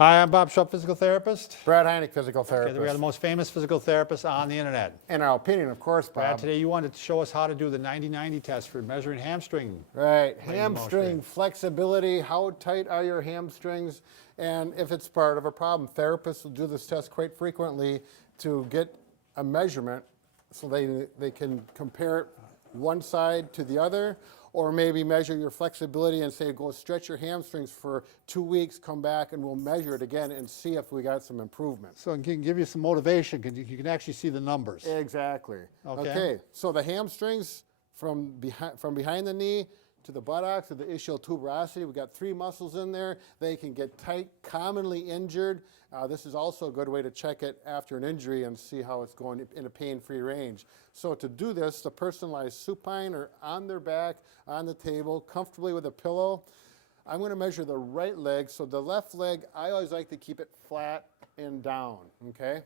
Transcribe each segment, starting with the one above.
Hi, I'm Bob Schrupp, physical therapist. Brad Heineck, physical therapist. Okay, we are the most famous physical therapists on the internet. In our opinion, of course, Bob. Brad, today you wanted to show us how to do the 90-90 test for measuring hamstring. Right, range of hamstring motion. flexibility, how tight are your hamstrings, and if it's part of a problem. Therapists will do this test quite frequently to get a measurement so they can compare it one side to the other, or maybe measure your flexibility and say, go stretch your hamstrings for 2 weeks, come back and we'll measure it again and see if we got some improvement. So it can give you some motivation, you can actually see the numbers. Exactly. Okay. So the hamstrings from behind the knee to the buttocks to the ischial tuberosity, we've got 3 muscles in there. They can get tight, commonly injured. This is also a good way to check it after an injury and see how it's going in a pain-free range. So to do this, the person lies supine or on their back on the table, comfortably with a pillow. I'm going to measure the right leg. So the left leg, I always like to keep it flat and down, okay?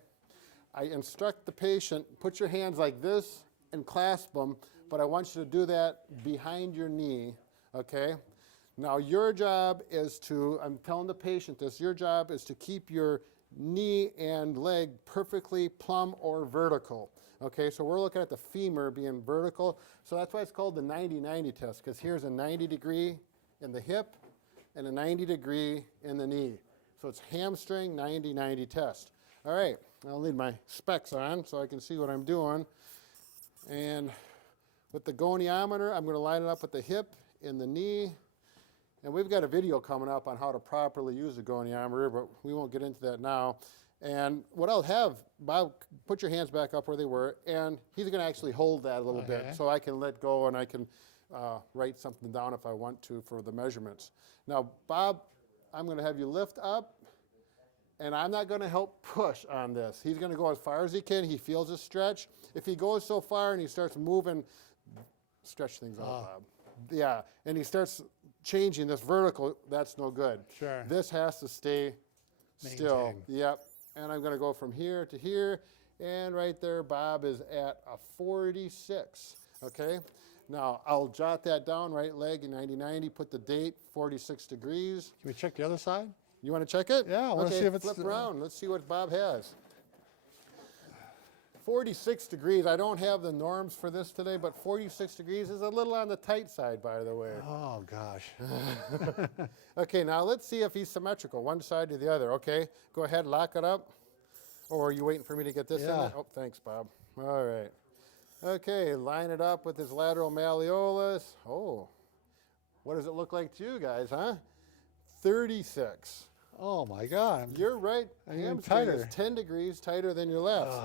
I instruct the patient, put your hands like this and clasp them, but I want you to do that behind your knee, okay? Now your job is to, I'm telling the patient this, your job is to keep your knee and leg perfectly plumb or vertical. Okay, so we're looking at the femur being vertical. So that's why it's called the 90-90 test, because here's a 90 degree in the hip and a 90 degree in the knee. So it's hamstring 90-90 test. All right, I'll need my specs on so I can see what I'm doing. And with the goniometer, I'm going to line it up with the hip and the knee. And we've got a video coming up on how to properly use the goniometer, but we won't get into that now. And what I'll have, Bob, put your hands back up where they were, and he's going to actually hold that a little bit so I can let go and I can write something down if I want to for the measurements. Now, Bob, I'm going to have you lift up, and I'm not going to help push on this. He's going to go as far as he can. He feels a stretch. If he goes so far and he starts moving, stretch things out, Bob. Yeah, and he starts changing this vertical, that's no good. Sure. This has to stay still. Yep. And I'm going to go from here to here, and right there, Bob is at a 46. Okay. Now I'll jot that down. Right leg 90-90. Put the date 46 degrees. Can we check the other side? You want to check it? Yeah. I want to see if it's flip around. Let's see what Bob has. 46 degrees. I don't have the norms for this today, but 46 degrees is a little on the tight side, by the way. Oh gosh. Okay, now let's see if he's symmetrical, one side to the other. Okay, go ahead, lock it up. Or are you waiting for me to get this in there? Oh, thanks, Bob. All right. Okay, line it up with his lateral malleolus. Oh, what does it look like to you guys, huh? 36. Oh my God. You're right. Even Hamstring tighter. is 10 degrees tighter than your left.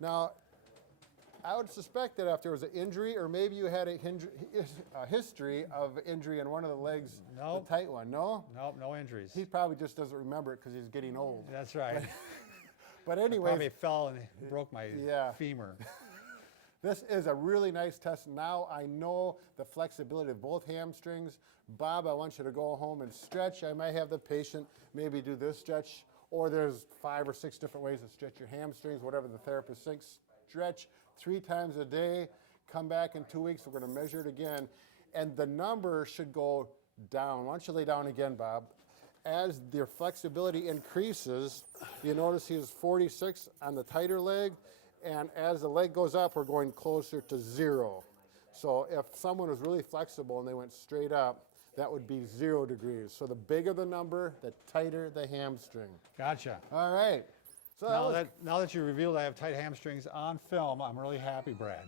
Now, I would suspect that if there was an injury, or maybe you had a history of injury in one of the legs, the tight one. No? Nope, no injuries. He probably just doesn't remember it because he's getting old. That's right. But anyway, Probably fell and broke my femur. This is a really nice test. Now I know the flexibility of both hamstrings. Bob, I want you to go home and stretch. I might have the patient maybe do this stretch, or there's 5 or 6 different ways to stretch your hamstrings, whatever the therapist thinks. Stretch 3 times a day. Come back in 2 weeks. We're going to measure it again. And the number should go down. Why don't you lay down again, Bob? As their flexibility increases, you notice he's 46 on the tighter leg. And as the leg goes up, we're going closer to 0. So if someone was really flexible and they went straight up, that would be 0 degrees. So the bigger the number, the tighter the hamstring. Gotcha. All right. So now that you revealed I have tight hamstrings on film, I'm really happy, Brad.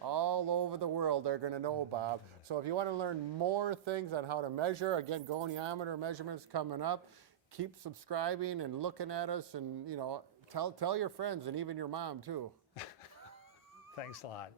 all over the world they're going to know, Bob. So if you want to learn more things on how to measure, again, goniometer measurements coming up. Keep subscribing and looking at us, and tell your friends and even your mom too. Thanks a lot.